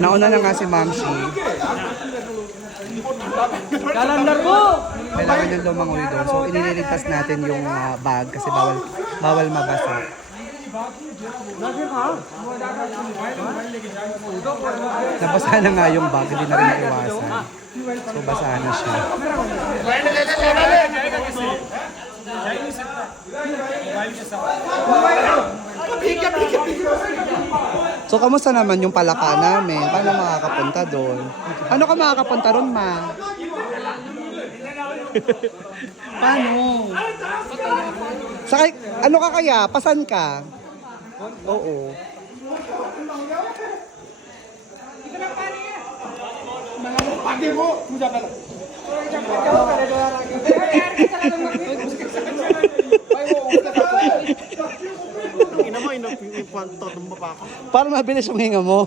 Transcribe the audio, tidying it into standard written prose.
Nauna na nga si Ma'am Shi. Kalandar ko! Kailangan yung lumangoy doon. So, iniligtas natin yung bag kasi bawal mabasa. Nabasa na nga yung bag, hindi na rin naiwasan. So, basa na siya. So, kamusta naman yung palaka namin? Paano makakapunta doon? Paano ka makakapunta doon, ma? Paano? Sakay, ano ka kaya? Pasan ka? Oo. Pagi mo, muda ka lang. Ina mo, inupunto ng baba ko. Para mabilis yung hinga mo.